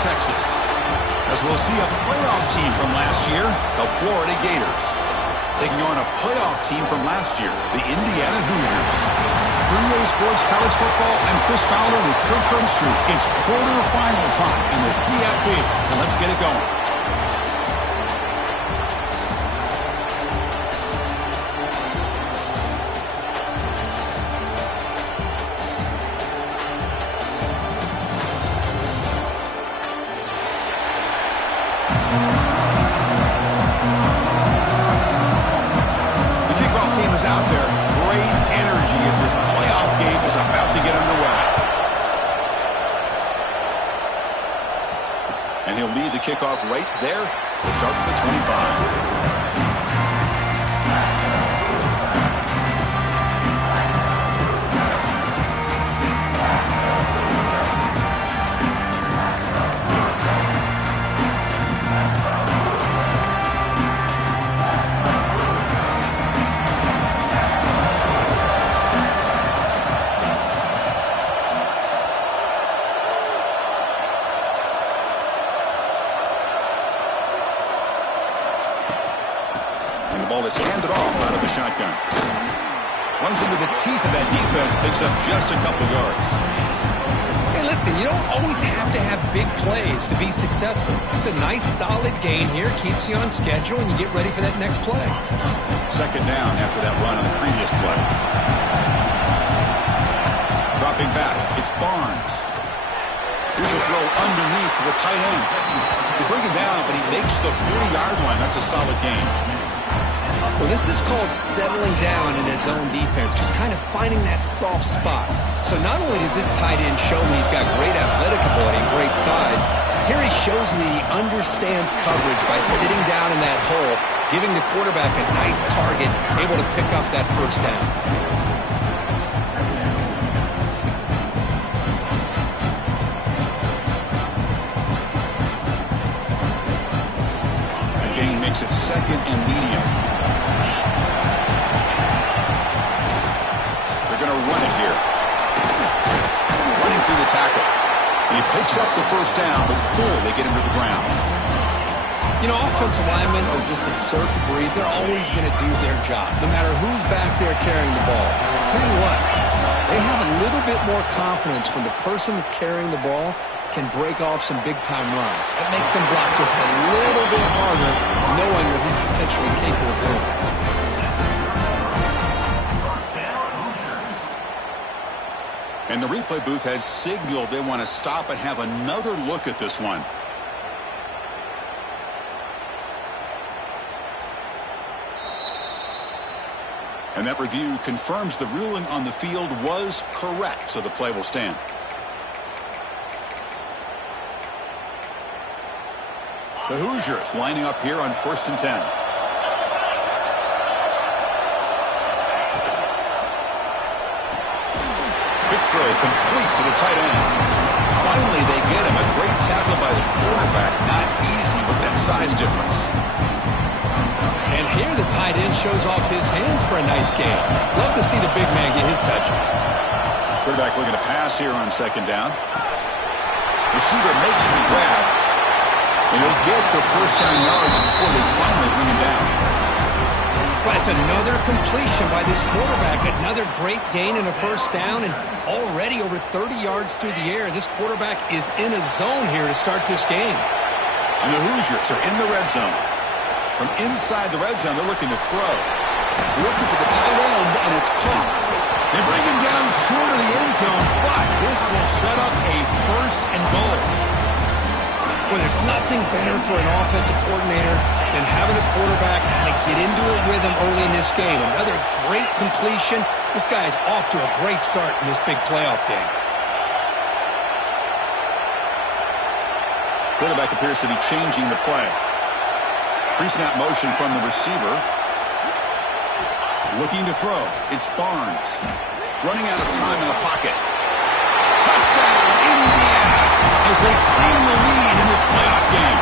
Texas. As we'll see a playoff team from last year, the Florida Gators, taking on a playoff team from last year, the Indiana Hoosiers. For EA Sports College Football, I'm Chris Fowler with Kirk Herbstreit. It's quarterfinal time in the CFP, and let's get it going. And he'll lead the kickoff right there to start at the 25. Ball is handed off out of the shotgun. Runs into the teeth of that defense, picks up just a couple yards. Hey, listen, you don't always have to have big plays to be successful. It's a nice, solid gain here, keeps you on schedule, and you get ready for that next play. Second down after that run on the previous play. Dropping back, it's Barnes. Here's a throw underneath to the tight end. They bring him down, but he makes the 40-yard line. That's a solid gain. Well, this is called settling down in his own defense, just kind of finding that soft spot. So not only does this tight end show me he's got great athletic ability and great size, here he shows me he understands coverage by sitting down in that hole, giving the quarterback a nice target, able to pick up that first down. The gain makes it second and medium. Run it here. Running through the tackle. And he picks up the first down before they get him to the ground. You know, offensive linemen are just a certain breed. They're always going to do their job, no matter who's back there carrying the ball. I'll tell you what, they have a little bit more confidence when the person that's carrying the ball can break off some big-time runs. It makes them block just a little bit harder, knowing what he's potentially capable of doing. And the replay booth has signaled they want to stop and have another look at this one. And that review confirms the ruling on the field was correct, so the play will stand. The Hoosiers lining up here on 1st and 10. Throw complete to the tight end. Finally, they get him. A great tackle by the quarterback. Not easy with that size difference. And here the tight end shows off his hands for a nice gain. Love to see the big man get his touches. Quarterback looking to pass here on second down. Receiver makes the grab. And he'll get the first down yards before they finally bring him down. But it's another completion by this quarterback. Another great gain in a first down, and already over 30 yards through the air. This quarterback is in a zone here to start this game. And the Hoosiers are in the red zone. From inside the red zone, they're looking to throw. Looking for the tight end, and it's caught. They bring him down short of the end zone, but this will set up a first and goal. Well, there's nothing better for an offensive coordinator than having a quarterback kind of get into a rhythm early in this game. Another great completion. This guy is off to a great start in this big playoff game. Quarterback appears to be changing the play. Pre-snap motion from the receiver. Looking to throw. It's Barnes. Running out of time in the pocket. Touchdown, Indiana, as they claim the lead in this playoff game.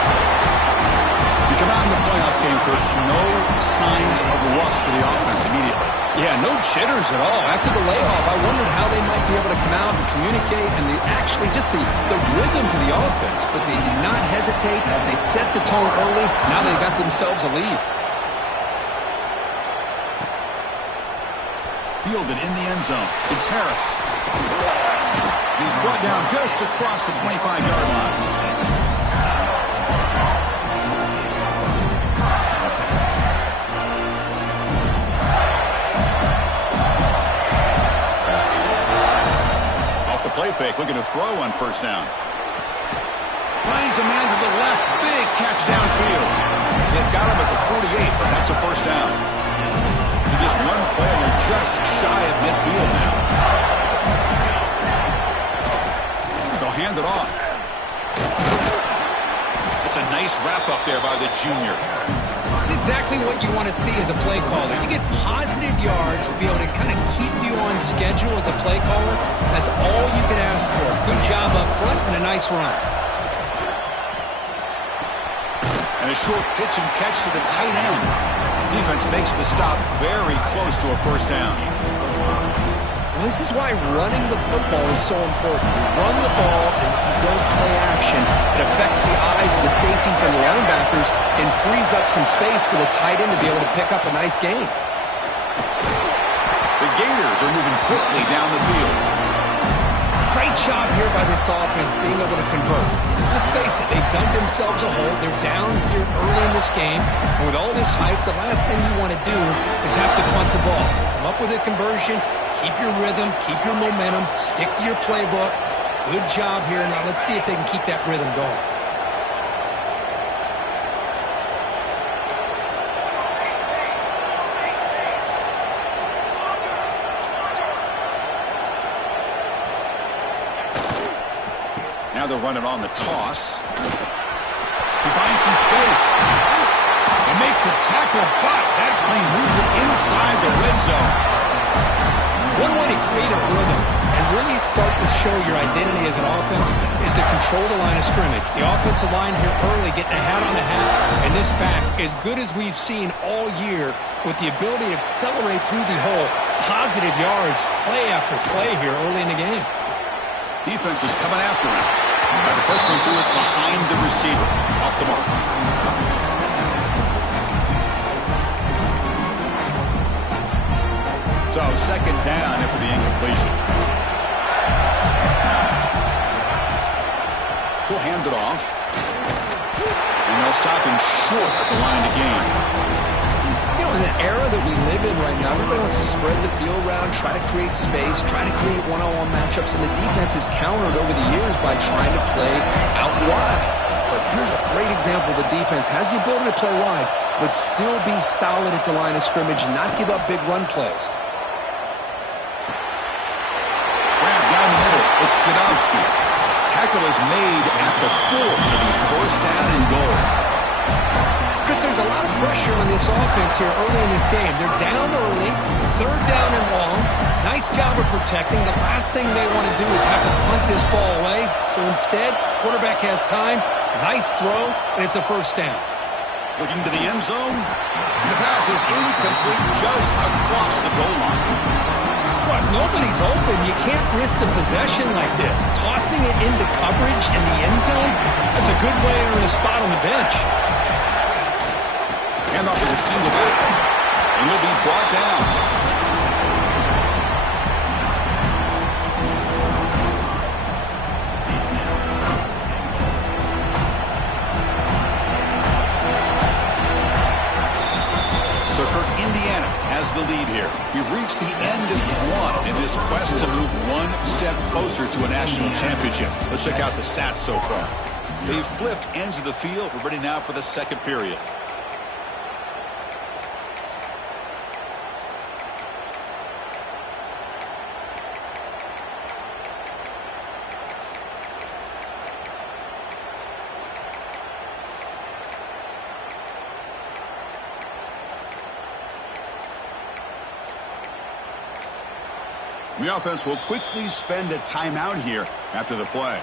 You come out in the playoff game, Kurt, no signs of rust for the offense immediately. Yeah, no jitters at all. After the layoff, I wondered how they might be able to come out and communicate and actually just the rhythm to the offense. But they did not hesitate. They set the tone early. Now they got themselves a lead. Fielded in the end zone. It's Harris. He's brought down just across the 25-yard line. Play fake, looking to throw on first down. Finds a man to the left. Big catch downfield. It got him at the 48, but that's a first down. So just one play, and they're just shy of midfield now. They'll hand it off. It's a nice wrap-up there by the junior. It's exactly what you want to see as a play caller. You get positive yards to be able to kind of keep you on schedule as a play caller. That's all you can ask for. Good job up front and a nice run. And a short pitch and catch to the tight end. Defense makes the stop very close to a first down. Well, this is why running the football is so important. You run the ball and you go play action. It affects the eyes of the safeties and the linebackers and frees up some space for the tight end to be able to pick up a nice gain. The Gators are moving quickly down the field. Great job here by this offense being able to convert. Let's face it, they've dug themselves a hole. They're down here early in this game. And with all this hype, the last thing you want to do is have to punt the ball. Come up with a conversion. Keep your rhythm, keep your momentum, stick to your playbook. Good job here. Now let's see if they can keep that rhythm going. Now they're running on the toss. He finds some space. They make the tackle, but that plane moves it inside the red zone. One way to create a rhythm and really start to show your identity as an offense is to control the line of scrimmage. The offensive line here early getting a hat on the hat, and this back, as good as we've seen all year, with the ability to accelerate through the hole, positive yards, play after play here early in the game. Defense is coming after him. The freshman threw it behind the receiver. Off the mark. So second down after the incompletion. He'll hand it off. And they'll stop him short at the line to gain. You know, in the era that we live in right now, everybody wants to spread the field around, try to create space, try to create one-on-one matchups, and the defense is countered over the years by trying to play out wide. But here's a great example. The defense has the ability to play wide, but still be solid at the line of scrimmage and not give up big run plays. It's Jadowski. Tackle is made at the 4. It'll be first down and goal. Chris, there's a lot of pressure on this offense here early in this game. They're down early, third down and long. Nice job of protecting. The last thing they want to do is have to punt this ball away. So instead, quarterback has time, nice throw, and it's a first down. Looking to the end zone. The pass is incomplete just across the goal line. Well, if nobody's open, you can't risk the possession like this. Tossing it into coverage in the end zone, that's a good way to earn a spot on the bench. Hand off to the single back, and he'll be brought down. So Kirk, Indiana has the lead here. We've reached the end of one in this quest to move one step closer to a national championship. Let's check out the stats so far. They've flipped ends of the field. We're ready now for the second period. The offense will quickly spend a timeout here after the play.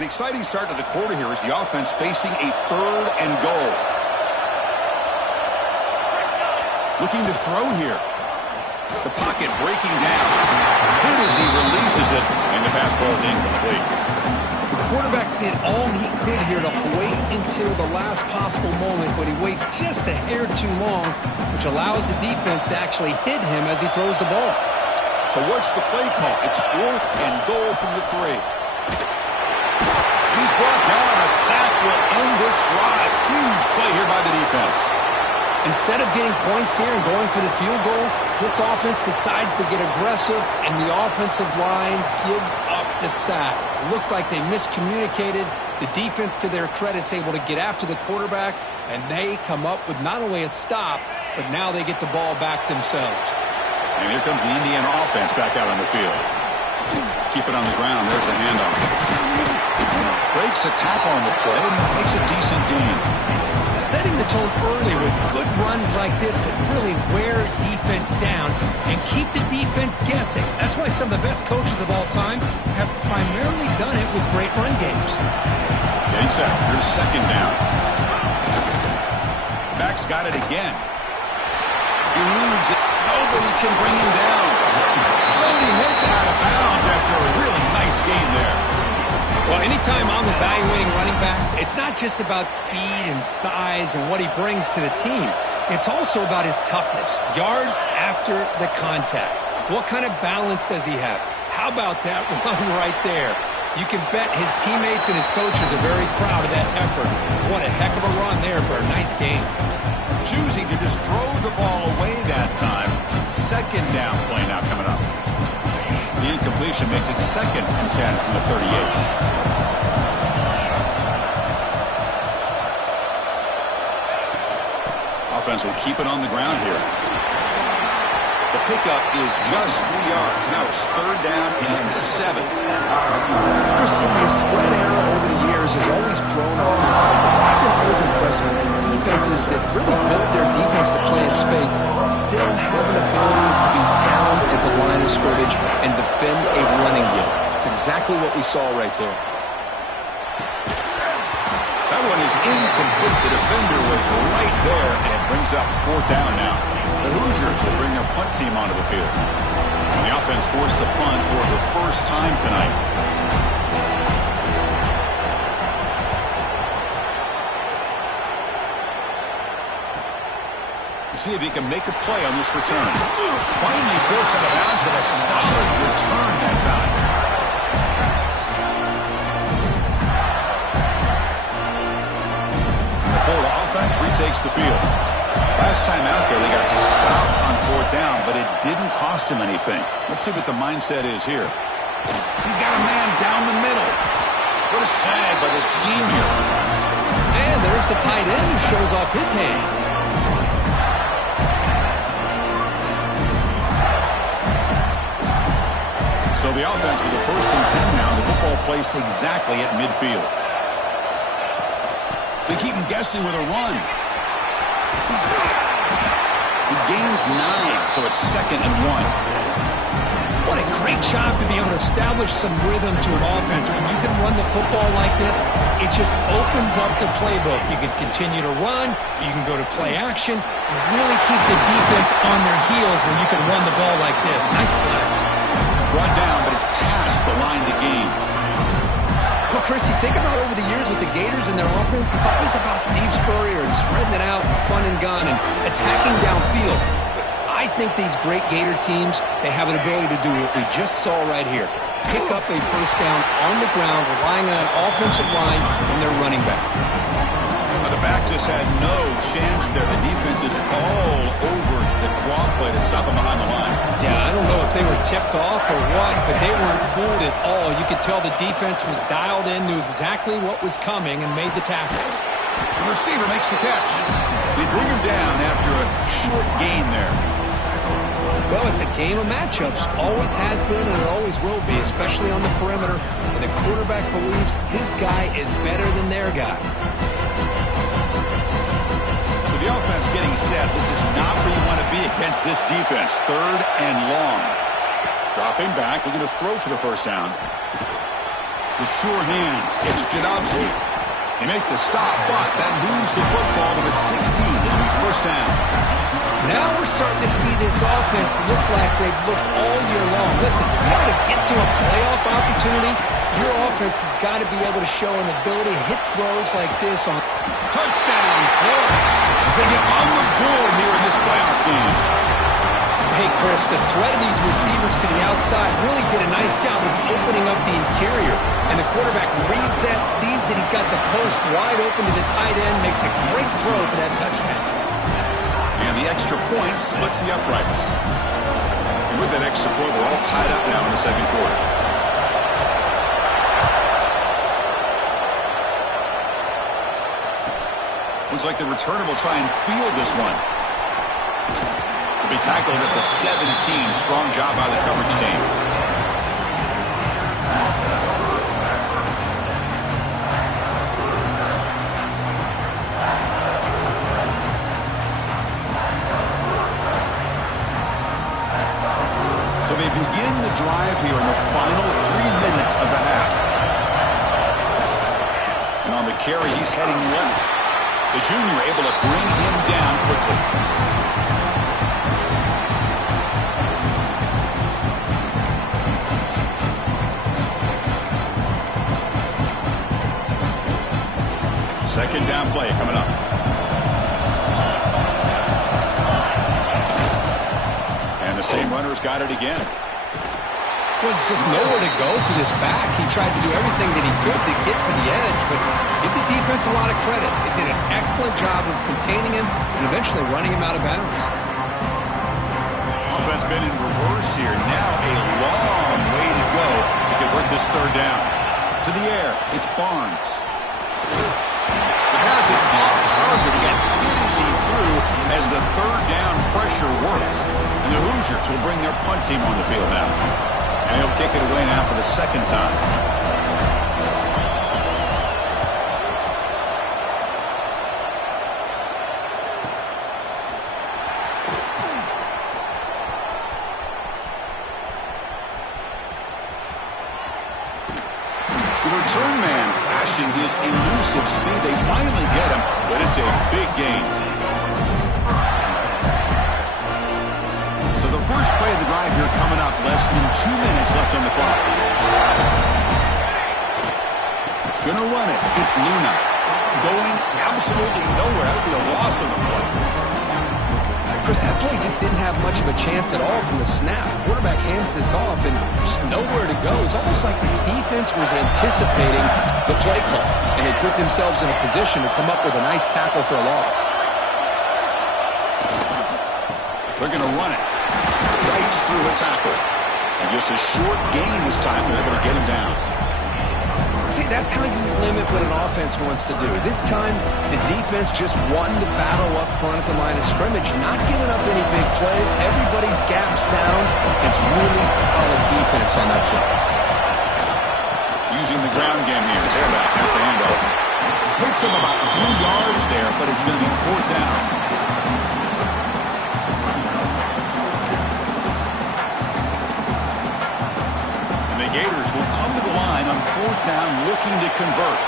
An exciting start to the quarter here as the offense facing a 3rd and goal. Looking to throw here. The pocket breaking down. Hit as he releases it, and the pass ball is incomplete. The quarterback did all he could here to wait until the last possible moment, but he waits just a hair too long, which allows the defense to actually hit him as he throws the ball. So what's the play call? It's 4th and goal from the 3. He's brought down. A sack will end this drive. Huge play here by the defense. Instead of getting points here and going for the field goal, this offense decides to get aggressive, and the offensive line gives up the sack. It looked like they miscommunicated. The defense, to their credit, is able to get after the quarterback, and they come up with not only a stop, but now they get the ball back themselves. And here comes the Indiana offense back out on the field. Keep it on the ground. There's the handoff. Breaks a tackle on the play and makes a decent gain. Setting the tone early with good runs like this can really wear defense down and keep the defense guessing. That's why some of the best coaches of all time have primarily done it with great run games. Getting set. Here's 2nd down. Back's got it again. He eludes it. Nobody can bring him down. Oh, he hits out of bounds after a really nice game there. Well, anytime I'm evaluating running backs, it's not just about speed and size and what he brings to the team. It's also about his toughness, yards after the contact. What kind of balance does he have? How about that run right there? You can bet his teammates and his coaches are very proud of that effort. What a heck of a run there for a nice game. Choosing to just throw the ball away that time. 2nd down play now coming up. The incompletion makes it 2nd and 10 from the 38. Offense will keep it on the ground here. The pickup is just 3 yards. Now it's 3rd down and 7. Christian, the spread arrow over the years has always grown offensively. I've been always impressed with defenses that really build their defense to play in space, still have an ability to be sound at the line of scrimmage and defend a running game. It's exactly what we saw right there. That one is incomplete. The defender was right there, and it brings up 4th down now. The Hoosiers will bring their punt team onto the field. And the offense forced to punt for the first time tonight. See if he can make a play on this return. Finally forced out of bounds, but a solid return that time. The Florida offense retakes the field. Last time out there, they got stopped on 4th down, but it didn't cost him anything. Let's see what the mindset is here. He's got a man down the middle. What a sag by the senior. And there's the tight end who shows off his hands. So the offense with the 1st and 10 now. The football placed exactly at midfield. They keep him guessing with a run. He gains 9, so it's 2nd and 1. What a great job to be able to establish some rhythm to an offense. When you can run the football like this, it just opens up the playbook. You can continue to run. You can go to play action. You really keep the defense on their heels when you can run the ball like this. Nice play. Brought down, but it's past the line to gain. Well, Chris, you think about over the years with the Gators and their offense, it's always about Steve Spurrier and spreading it out and fun and gun and attacking downfield. But I think these great Gator teams, they have an ability to do what we just saw right here. Pick up a 1st down on the ground, relying on an offensive line and their running back. Well, the back just had no chance there. The defense is all over the draw play to stop him behind the line. Yeah, I don't know if they were tipped off or what, but they weren't fooled at all. You could tell the defense was dialed in, knew exactly what was coming, and made the tackle. The receiver makes the catch. They bring him down after a short gain there. Well, it's a game of matchups. Always has been and it always will be, especially on the perimeter. And the quarterback believes his guy is better than their guy. So the offense getting set. This is not where you want to be against this defense. 3rd and long. Dropping back, looking to throw for the 1st down. The sure hands. It's Janowski. They make the stop, but that moves the football to the 16. It'll be first down. Now we're starting to see this offense look like they've looked all year long. Listen, in order to get to a playoff opportunity, your offense has got to be able to show an ability to hit throws like this on touchdown, Florida, as they get on the board here in this playoff game. Hey, Chris, the threat of these receivers to the outside really did a nice job of opening up the interior. And the quarterback reads that, sees that he's got the post wide open to the tight end, makes a great throw for that touchdown. And the extra point splits the uprights. And with that extra point, we're all tied up now in the second quarter. Looks like the returner will try and field this one. Be tackled at the 17. Strong job by the coverage team. So they begin the drive here in the final 3 minutes of the half. And on the carry, he's heading left. The junior able to bring him down quickly. Second down play coming up. And the same runner's got it again. Well, there's just nowhere to go to this back. He tried to do everything that he could to get to the edge, but give the defense a lot of credit. They did an excellent job of containing him and eventually running him out of bounds. Offense been in reverse here. Now a long way to go to convert this third down. To the air, it's Barnes. Pass is off target. He got hit as he threw as the third down pressure works. And the Hoosiers will bring their punt team on the field now. And he'll kick it away now for the second time. The return man flashing his elusive speed. They finally get him, but it's a big gain. So the first play of the drive here coming up. Less than 2 minutes left on the clock. Gonna run it. It's Luna. Going absolutely nowhere. That would be a loss on the play. Chris, that play just didn't have much of a chance at all from the snap. Quarterback hands this off and just nowhere to go. It's almost like the defense was anticipating the play call, and they put themselves in a position to come up with a nice tackle for a loss. They're going to run it. Right through a tackle. And just a short gain this time. They're able to get him down. See, that's how you limit what an offense wants to do. This time, the defense just won the battle up front at the line of scrimmage, not giving up any big plays. Everybody's gap sound. It's really solid defense on that play. Using the ground game here. Tailback has the handoff. Picks him about 3 yards there, but it's going to be fourth down. Gators will come to the line on fourth down looking to convert.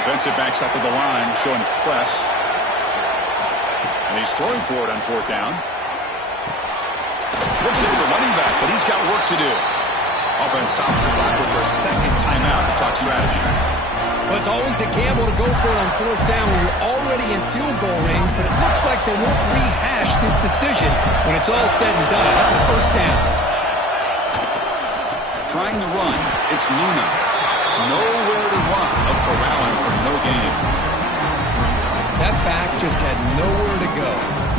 Defensive backs up at the line showing press. And he's throwing for it on fourth down. Looks into the running back, but he's got work to do. Offense stops the clock with their second timeout to talk strategy. Well, it's always a gamble to go for it on fourth down when you're already in field goal range, but it looks like they won't rehash this decision when it's all said and done. That's a first down. Trying to run, it's Luna. Nowhere to run. A corralling for no gain. That back just had nowhere to go.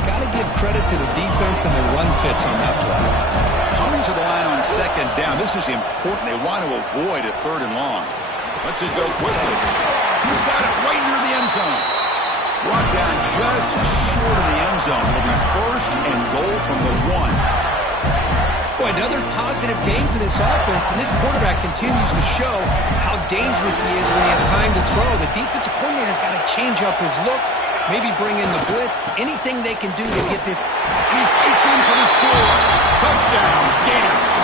Got to give credit to the defense and the run fits on that play. Coming to the line on second down. This is important. They want to avoid a third and long. Lets it go quickly. He's got it right near the end zone. Brought down just short of the end zone. It'll be first and goal from the 1. Boy, another positive game for this offense, and this quarterback continues to show how dangerous he is when he has time to throw. The defensive coordinator's got to change up his looks, maybe bring in the blitz, anything they can do to get this. He fights in for the score. Touchdown, Gators.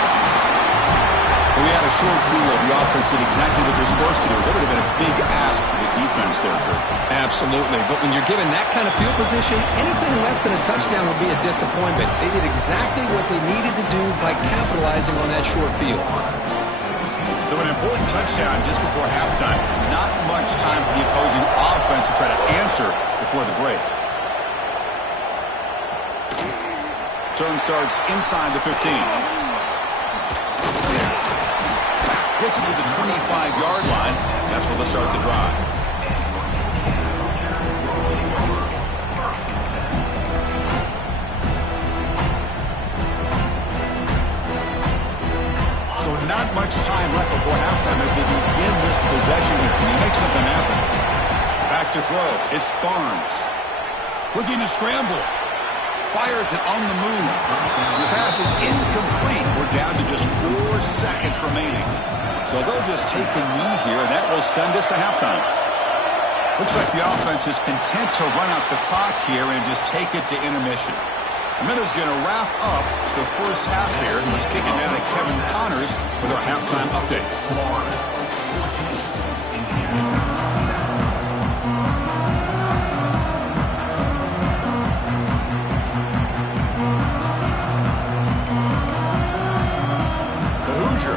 We had a short field. The offense did exactly what they're supposed to do. That would have been a big ask for the defense there, Kurt. Absolutely. But when you're given that kind of field position, anything less than a touchdown would be a disappointment. They did exactly what they needed to do by capitalizing on that short field. So an important touchdown just before halftime. Not much time for the opposing offense to try to answer before the break. Turn starts inside the 15. Gets it to the 25-yard line. That's where they'll start the drive. So not much time left before halftime as they begin this possession here. Can you make something happen? Back to throw. It's Barnes. Looking to scramble. Fires it on the move. The pass is incomplete. We're down to just 4 seconds remaining. So they'll just take the knee here, and that will send us to halftime. Looks like the offense is content to run out the clock here and just take it to intermission. The minute's going to wrap up the first half here. Let's kick it down to Kevin Connors with our halftime update.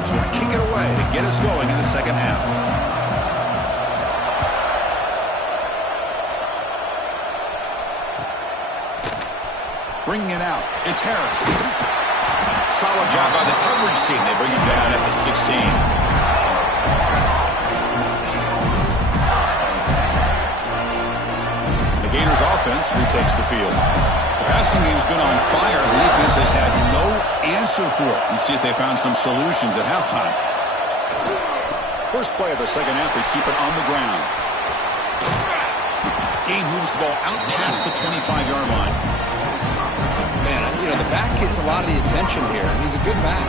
Want to kick it away to get us going in the second half. Bringing it out. It's Harris. Solid job by the coverage team. They bring him down at the 16. The Gators offense retakes the field. The passing game's been on fire. The defense has had no answer for it. And see if they found some solutions at halftime. First play of the second half, they keep it on the ground. Game moves the ball out past the 25-yard line. Man, you know, the back gets a lot of the attention here. He's a good back.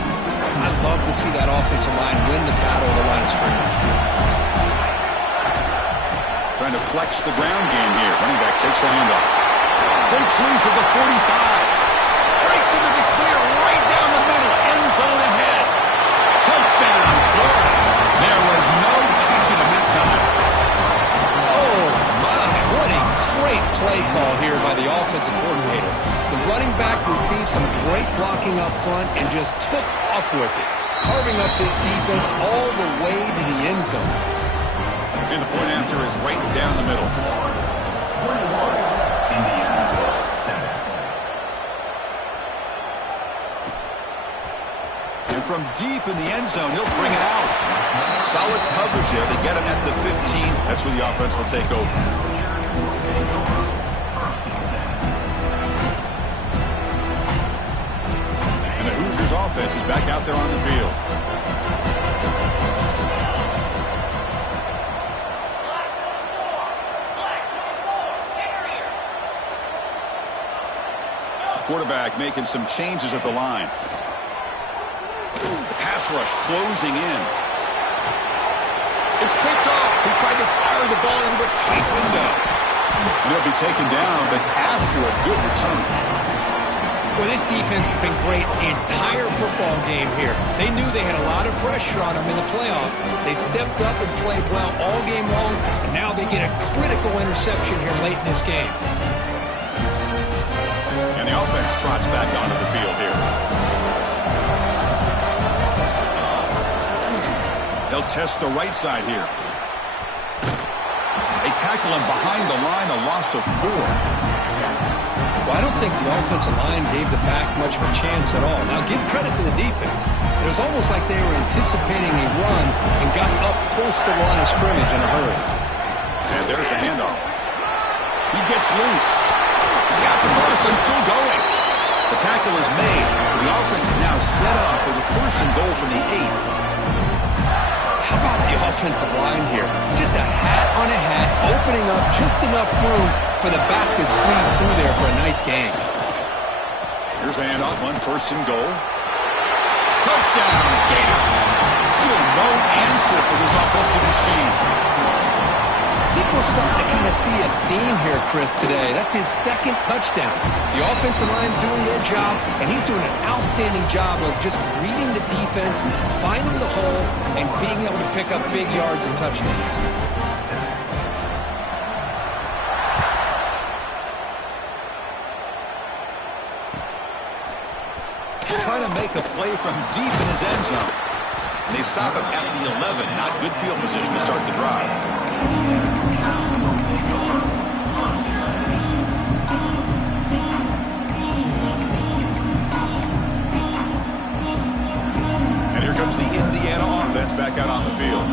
I'd love to see that offensive line win the battle of the line of scrimmage. Trying to flex the ground game here. Running back takes the handoff. Breaks loose at the 45. Breaks into the clear right down the middle. End zone ahead. Touchdown, Florida. There was no catching him that time. Oh, my. What a great play call here by the offensive coordinator. The running back received some great blocking up front and just took off with it, carving up this defense all the way to the end zone. And the point after is right down the middle. And from deep in the end zone, he'll bring it out. Solid coverage there. They get him at the 15. That's where the offense will take over. And the Hoosiers offense is back out there on the field. Quarterback making some changes at the line. The pass rush closing in. It's picked off. He tried to fire the ball into a tight window. And he'll be taken down, but after a good return. Well, this defense has been great the entire football game here. They knew they had a lot of pressure on them in the playoff. They stepped up and played well all game long, and now they get a critical interception here late in this game. And the offense trots back onto the field here. They'll test the right side here. They tackle him behind the line, a loss of 4. Well, I don't think the offensive line gave the back much of a chance at all. Now, give credit to the defense. It was almost like they were anticipating a run and got up close to the line of scrimmage in a hurry. And there's the handoff. He gets loose. He's got the first and still going. The tackle is made. The offense is now set up with a first and goal from the 8. How about the offensive line here? Just a hat on a hat, opening up just enough room for the back to squeeze through there for a nice game. Here's the handoff on first and goal. Touchdown, Gators. Still no answer for this offensive machine. think we're starting to kind of see a theme here, Chris, today. That's his second touchdown. The offensive line doing their job, and he's doing an outstanding job of just reading the defense, finding the hole, and being able to pick up big yards and touchdowns. Trying to make a play from deep in his end zone. And they stop him at the 11. Not good field position to start the drive. And here comes the Indiana offense back out on the field.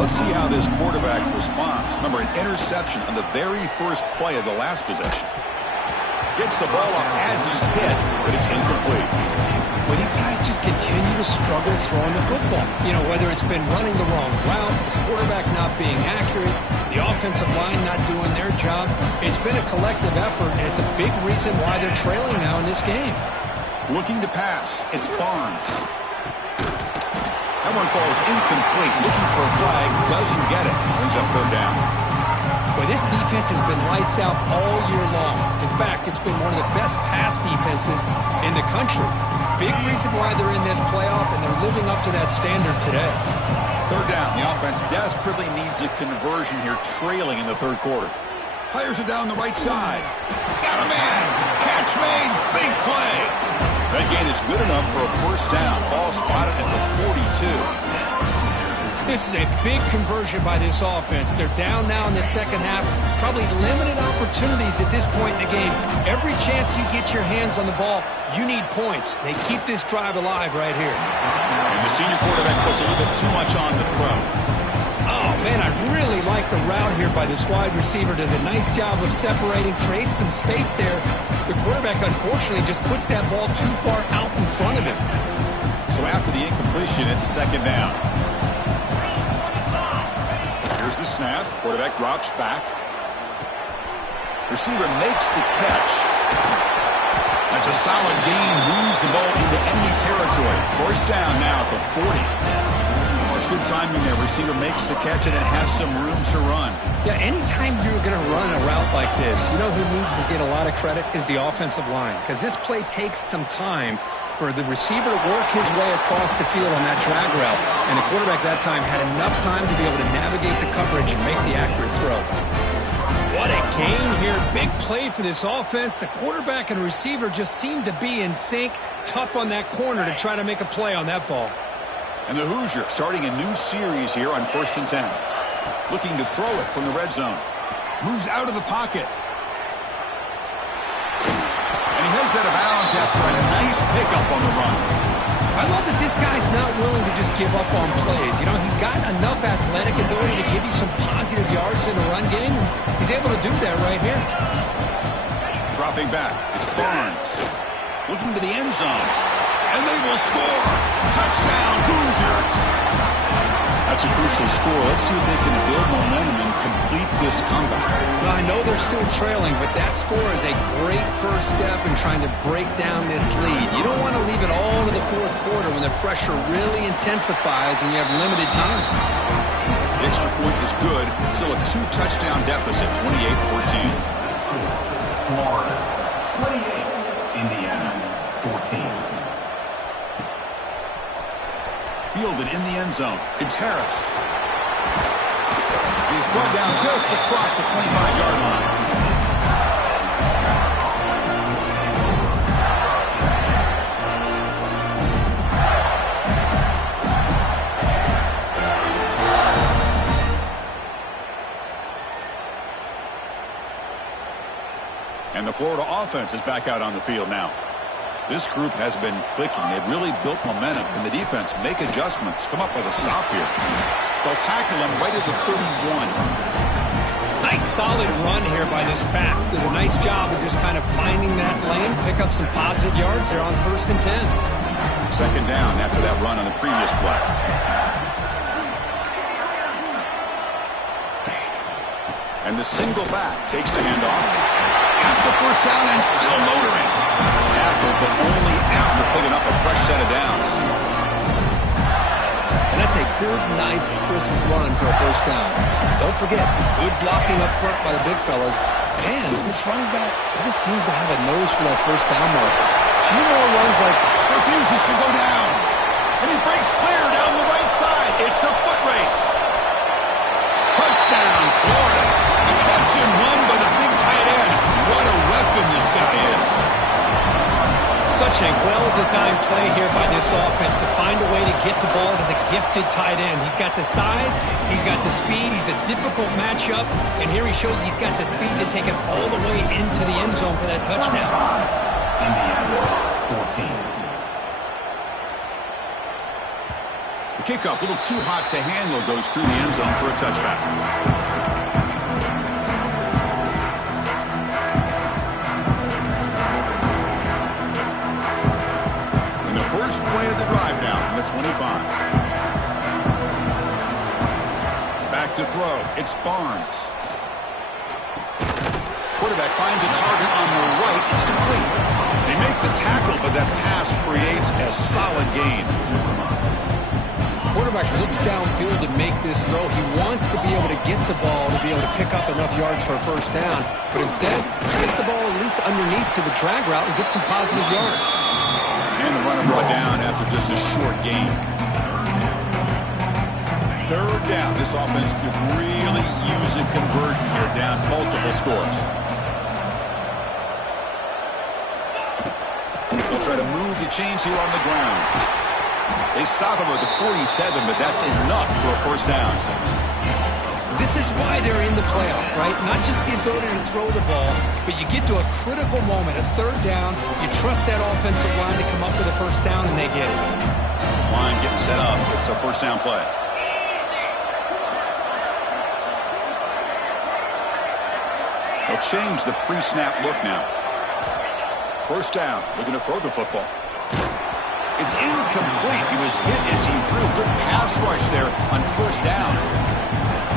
Let's see how this quarterback responds. Remember, an interception on the very first play of the last possession. Gets the ball up as he's hit, but it's incomplete. Well, these guys just continue to struggle throwing the football. You know, whether it's been running the wrong route, the quarterback not being accurate, the offensive line not doing their job. It's been a collective effort, and it's a big reason why they're trailing now in this game. Looking to pass. It's Barnes. That one falls incomplete. Looking for a flag. Doesn't get it. Brings up third down. Well, this defense has been lights out all year long. In fact, it's been one of the best pass defenses in the country. Big reason why they're in this playoff, and they're living up to that standard today. Third down. The offense desperately needs a conversion here, trailing in the third quarter. Fires it down the right side. Got a man. Catch made. Big play. That gain is good enough for a first down. Ball spotted at the 42. This is a big conversion by this offense. They're down now in the second half. Probably limited opportunities at this point in the game. Every chance you get your hands on the ball, you need points. They keep this drive alive right here. And the senior quarterback puts a little bit too much on the throw. Oh, man, I really like the route here by this wide receiver. Does a nice job of separating, creates some space there. The quarterback, unfortunately, just puts that ball too far out in front of him. So after the incompletion, it's second down. Here's the snap. Quarterback drops back. Receiver makes the catch. That's a solid gain. Moves the ball into enemy territory. First down now at the 40. It's good timing there. Receiver makes the catch and it has some room to run. Yeah, anytime you're going to run a route like this, you know who needs to get a lot of credit is the offensive line. Because this play takes some time for the receiver to work his way across the field on that drag route. And the quarterback that time had enough time to be able to navigate the coverage and make the accurate throw. What a gain here. Big play for this offense. The quarterback and receiver just seem to be in sync. Tough on that corner to try to make a play on that ball. And the Hoosier starting a new series here on 1st and 10. Looking to throw it from the red zone. Moves out of the pocket. And he heads out of bounds after a nice pickup on the run. I love that this guy's not willing to just give up on plays. You know, he's got enough athletic ability to give you some positive yards in the run game. And he's able to do that right here. Dropping back. It's Barnes. Looking to the end zone. And they will score. Touchdown, Hoosiers. That's a crucial score. Let's see if they can build momentum and complete this comeback. Well, I know they're still trailing, but that score is a great first step in trying to break down this lead. You don't want to leave it all to the fourth quarter when the pressure really intensifies and you have limited time. The extra point is good. Still a 2-touchdown deficit, 28-14. Florida, 28. Indiana, 14. Fielded in the end zone. It's Harris. He's brought down just across the 25-yard line. And the Florida offense is back out on the field now. This group has been clicking. They've really built momentum. Can the defense make adjustments? Come up with a stop here. They'll tackle him right at the 31. Nice solid run here by this back. Did a nice job of just kind of finding that lane, pick up some positive yards there on 1st and 10. Second down after that run on the previous play. And the single back takes the handoff. Got the first down and still motoring. Tackled, but only after picking up a fresh set of downs. And And that's a good, nice, crisp run for a first down. Don't forget, good blocking up front by the big fellas. And this running back just seems to have a nose for that first down marker. A few more runs like... Refuses to go down. And he breaks clear down the right side. It's a foot race. Touchdown, Florida. The catch and run by the big tight end. What a weapon this guy is. Such a well-designed play here by this offense to find a way to get the ball to the gifted tight end. He's got the size, he's got the speed, he's a difficult matchup, and here he shows he's got the speed to take it all the way into the end zone for that touchdown. Indiana 14. The kickoff, a little too hot to handle, goes through the end zone for a touchback. First play of the drive now from the 25. Back to throw. It's Barnes. Quarterback finds a target on the right. It's complete. They make the tackle, but that pass creates a solid gain. Quarterback looks downfield to make this throw. He wants to be able to get the ball to be able to pick up enough yards for a first down. But instead, he gets the ball at least underneath to the drag route and gets some positive yards. And the runner brought down after just a short gain. Third down. This offense could really use a conversion here, down multiple scores. They'll try to move the chains here on the ground. They stop him at the 47, but that's enough for a first down. This is why they're in the playoff, right? Not just the ability to throw the ball, but you get to a critical moment, a third down. You trust that offensive line to come up with a first down, and they get it. This line getting set up. It's a first down play. They'll change the pre-snap look now. First down. Looking to throw the football. It's incomplete. He was hit as he threw. Good pass rush there on first down.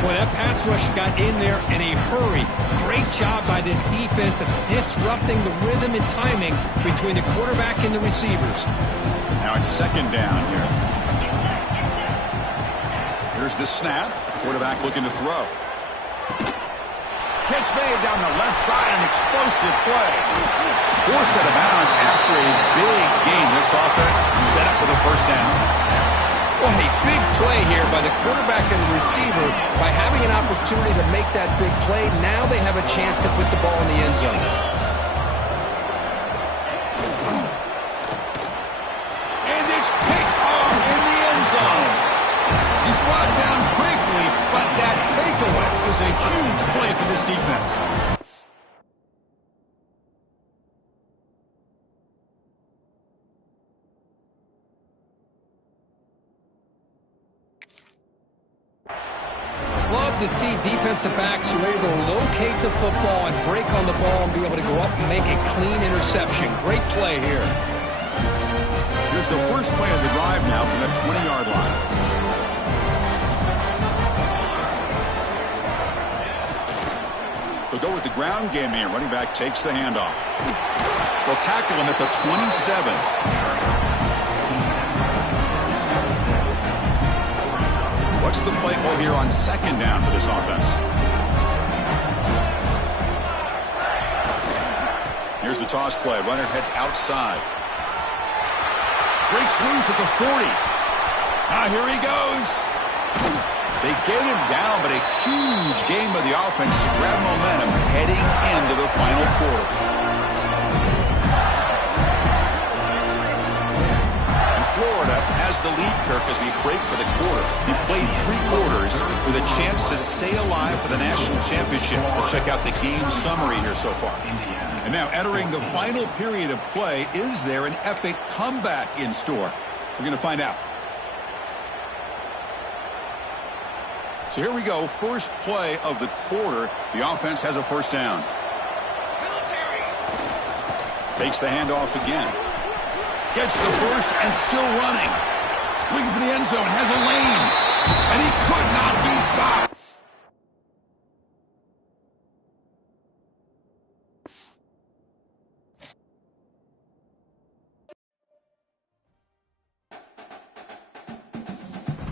Boy, that pass rush got in there in a hurry. Great job by this defense of disrupting the rhythm and timing between the quarterback and the receivers. Now it's second down here. Here's the snap. Quarterback looking to throw. Catch made down the left side, an explosive play. Forced out of bounds after a big gain. This offense set up with a first down. Well, a big play here by the quarterback and the receiver. By having an opportunity to make that big play, now they have a chance to put the ball in the end zone. And it's picked off in the end zone. He's brought down quickly, but that takeaway is a huge play for this defense. Love to see defensive backs who are able to locate the football and break on the ball and be able to go up and make a clean interception. Great play here. Here's the first play of the drive now from the 20-yard line. They'll go with the ground game here. Running back takes the handoff. They'll tackle him at the 27. What's the play call here on second down for this offense? Here's the toss play. Runner heads outside. Breaks loose at the 40. Now here he goes. They get him down, but a huge gain by the offense to grab momentum heading into the final quarter. And Florida has the lead, Kirk, as we break for the quarter. He played 3 quarters with a chance to stay alive for the national championship. We'll check out the game summary here so far. And now entering the final period of play, is there an epic comeback in store? We're going to find out. So here we go, first play of the quarter. The offense has a first down. Takes the handoff again. Gets the first and still running. Looking for the end zone, has a lane. And he could not be stopped.